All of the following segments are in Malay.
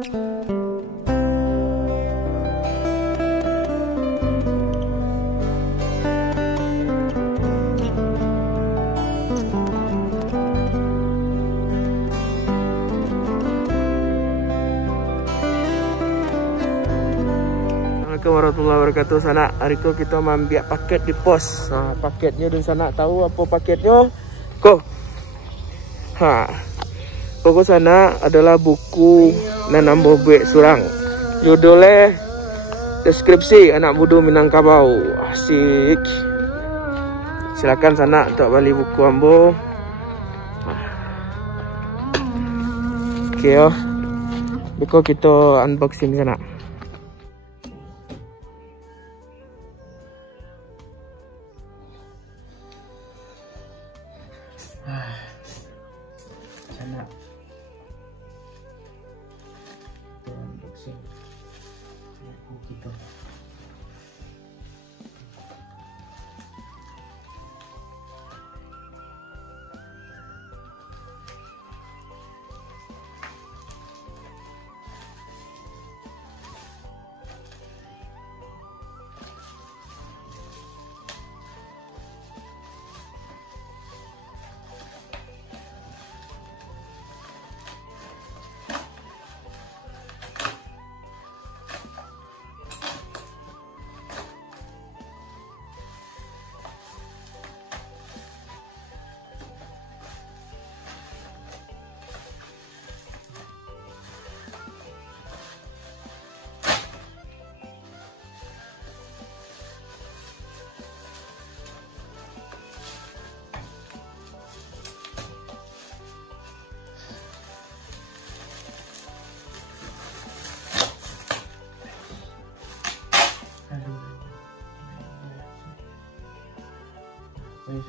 Assalamualaikum warahmatullahi wabarakatuh. Sana hari itu kita ambil paket di pos. Paketnya di sana tahu apa paketnya? Kok? Pokok sana adalah buku Nanam Bobek Surang. Judulnya Deskripsi Anak Muda Minangkabau. Asik. Silakan sana untuk beli buku ambo. Oke yo. Beko kita unboxing sana. Sana unboxing buku kita.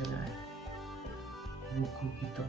Sana buku kita.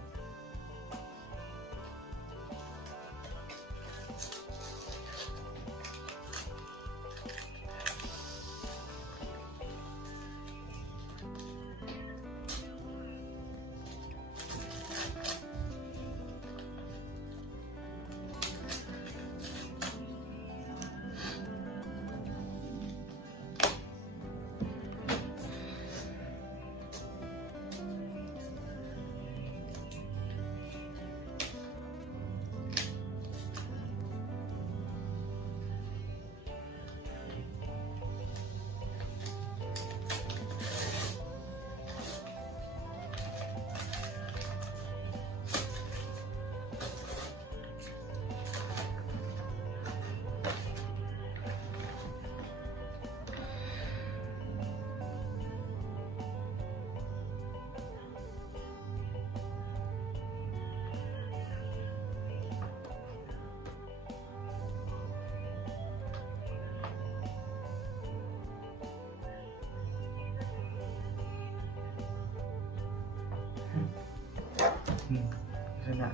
Sana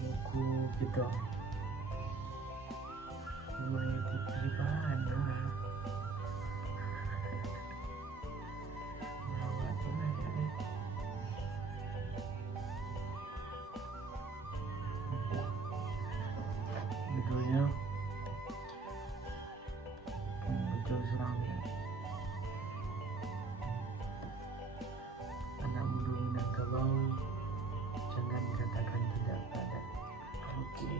buku kita. Mulai di mana? Judulnya Betul Surang. Anak muda Minangkabau, jangan katakan tidak pada. Oke,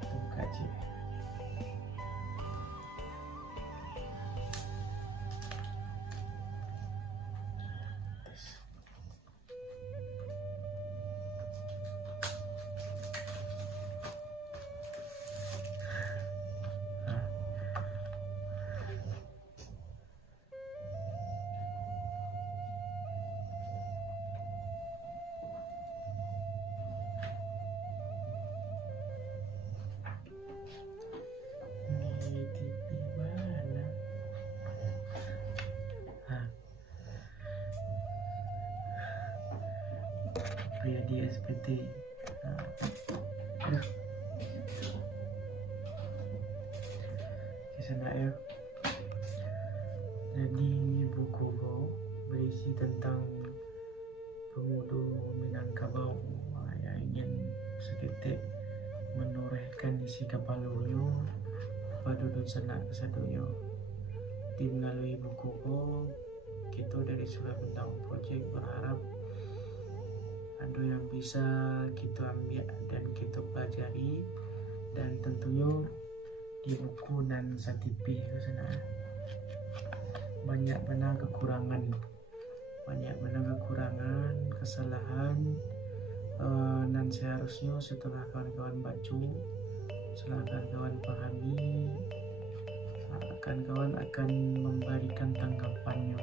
buka aja. Pria di SPT. Sana ya. Jadi buku kau berisi tentang pemuda Minangkabau yang ingin seketik menorehkan isi kapalunyo padudun senak kesadunyo. Di melalui buku ko, kita dari Surah Bintang Project berharap ada yang bisa kita ambil dan kita pelajari, dan tentunya di buku dan satipi ke sana banyak benar kekurangan, kesalahan, dan seharusnya setelah kawan-kawan baca, setelah kawan-kawan pahami, kawan-kawan akan memberikan tanggapannya,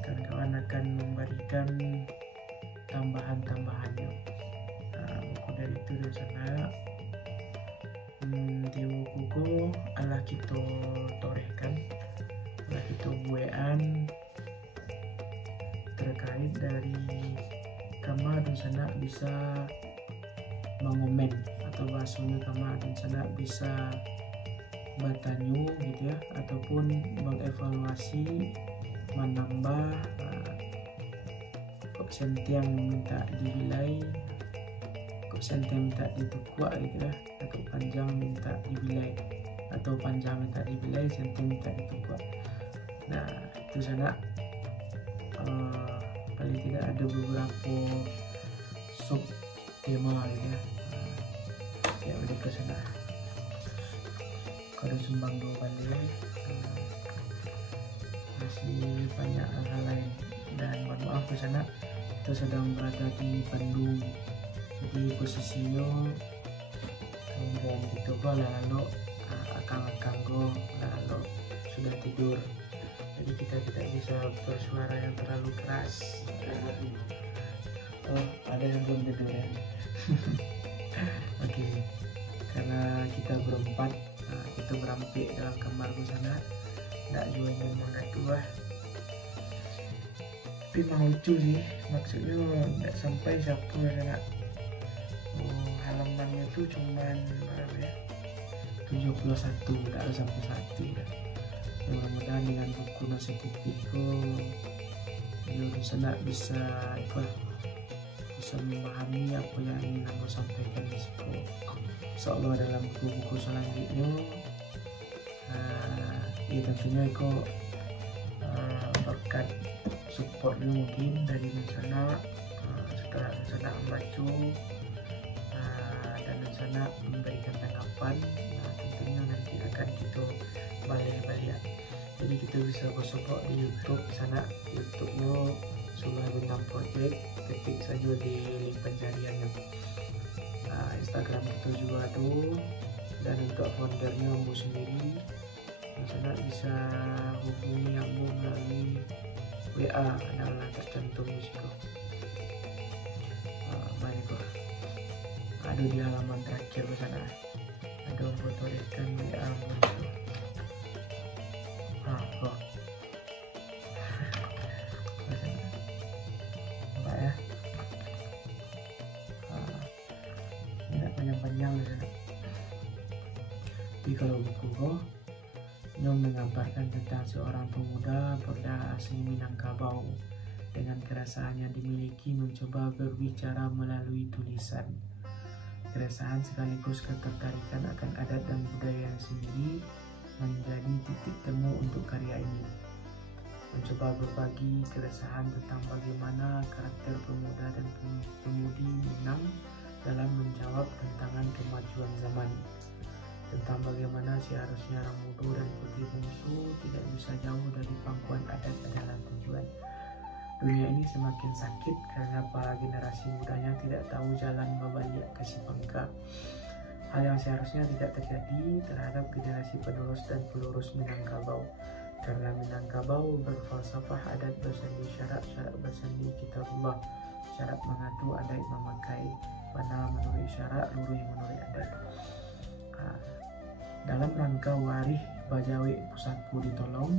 kawan-kawan akan memberikan tambahan-tambahannya. Buku dari itu dan sana di buku adalah kita torehkan, adalah kita buean terkait dari kama dan sana bisa mengomen, atau bahasanya kama dan sana bisa bertanya gitu ya, ataupun mengevaluasi, menambah kok sentiang minta dibilai, kok sentiang minta ditukuk gitu ya, atau panjang minta dibilai, atau panjang minta dibilai, sentiang minta ditukuk. Nah itu sana paling tidak ada beberapa sub tema gitu ya. Ya udah ke sana. Kalau sumbang 2 balik, masih banyak hal lain, dan mohon maaf ke sana kita sedang berada di Bandung, jadi posisinya kemudian gitu kok lalu akang-akang go lalu sudah tidur, jadi kita tidak bisa bersuara yang terlalu keras. Oh, ada yang belum tidur ya. Oke, karena kita berempat, kita berampik dalam kamar di sana, tidak juga ngomong dua, tapi memang lucu sih, maksudnya tidak sampai siapa ya. Halamannya tuh cuman berapa ya, 71, tidak ada sampai 1 ya. Mudah-mudahan dengan buku nasi tipiko di sana bisa memahami apa yang ingin aku sampaikan di situ. Seolah dalam buku-buku selanjutnya, ya tentunya aku berkat supportnya mungkin dari sana, setelah sana membaca dan sana memberikan tanggapan, tentunya nanti akan kita balik-balik. Jadi kita bisa bersupport di YouTube sana, YouTube-nya Surah Bintang Project, ketik saja di link pencariannya. Instagram itu juga tuh, dan untuk foundernya Ambo sendiri, sana bisa hubungi Ambo melalui WA, adalah tercantum di situ. Mana kok ada di halaman terakhir ke sana, ada foto ikan WA Ambo itu. Kok enggak ya, tidak panjang-panjang di sana. Tapi kalau buku kok yang menggambarkan tentang seorang pemuda berdara asli Minangkabau dengan keresahan yang dimiliki mencoba berbicara melalui tulisan. Keresahan sekaligus ketertarikan akan adat dan budaya sendiri menjadi titik temu untuk karya ini. Mencoba berbagi keresahan tentang bagaimana karakter pemuda dan pemudi Minang dalam menjawab tantangan kemajuan zaman, tentang bagaimana seharusnya orang muda dan putri bungsu tidak bisa jauh dari pangkuan adat adalah tujuan. Dunia ini semakin sakit karena para generasi mudanya tidak tahu jalan membalik ke si bangka. Hal yang seharusnya tidak terjadi terhadap generasi penerus dan pelurus Minangkabau, karena Minangkabau berfalsafah adat bersandi syarat bersandi kitabullah, syarat mengadu adat memakai, mana menurut syarat luruh menurut adat. Dalam rangka warih Bajawi Pusatku ditolong,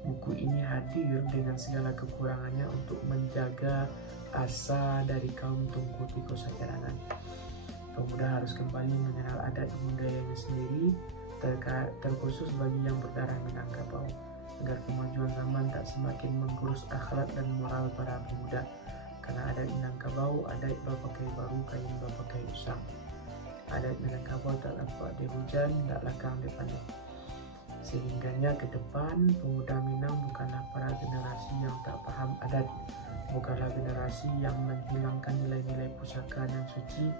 buku ini hadir dengan segala kekurangannya untuk menjaga asa dari kaum Tungku Tiko Sacarangan. Pemuda harus kembali mengenal adat dan budayanya sendiri, terkhusus bagi yang berdarah Minangkabau, agar kemajuan zaman tak semakin menggerus akhlak dan moral para pemuda. Karena adat Minangkabau, adat bapakai baru kain bapakai usang. Adat adat Minangkabau tak lampu ada hujan, tak lakang di pandai. Sehingganya ke depan, pemuda Minang bukanlah para generasi yang tak paham adat, bukanlah generasi yang menghilangkan nilai-nilai pusaka dan suci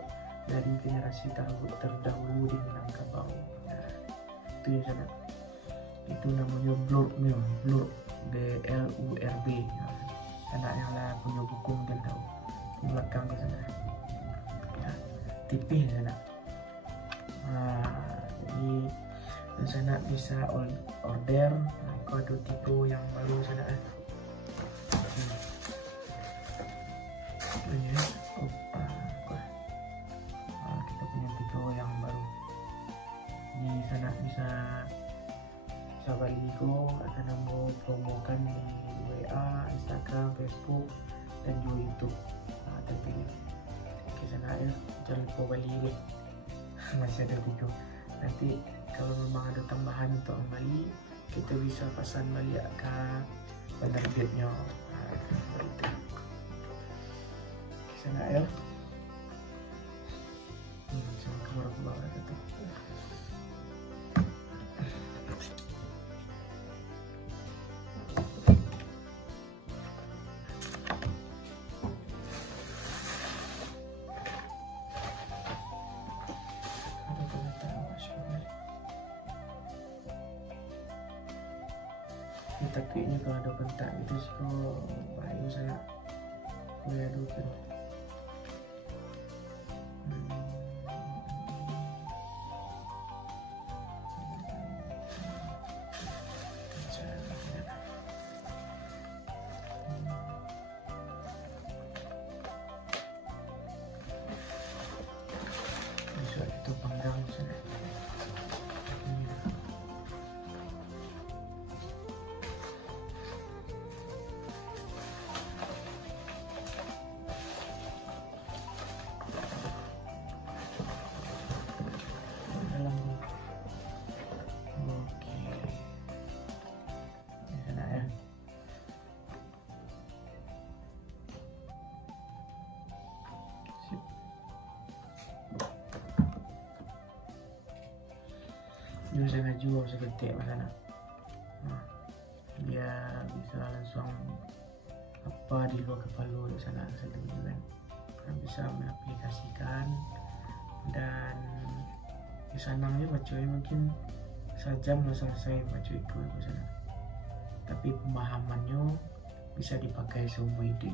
dari generasi terdahulu di Minangkabau. Nah, itu yang sana. Itu namanya blurb, BLURB. Anak yang lah punya buku mungkin tahu. Di belakang di sana. Ya, tipis di sana. Jadi di sana bisa order. Kau ada tipe yang baru sana. Kita punya tipe yang baru. Di sana bisa baligo akan nambah promokan di WA, Instagram, Facebook, dan juga YouTube. Terpilih. Oke, sana ya, jangan lupa bali deh. Masih ada video. Nanti kalau memang ada tambahan untuk bali, kita bisa pesan balik ke penerbitnya. Itu. Oke, sana ya. Jangan keluar itu. Tapi ini kalau ada bentak itu sih kok bayu saya boleh adukan. Bisa itu panggang sana. Ini saya jual seketik sana. Dia bisa langsung apa di luar kepala di sana sedemikian kan bisa mengaplikasikan, dan di sananya bacanya mungkin sejam selesai baca itu di sana. Tapi pemahamannya bisa dipakai seumur hidup.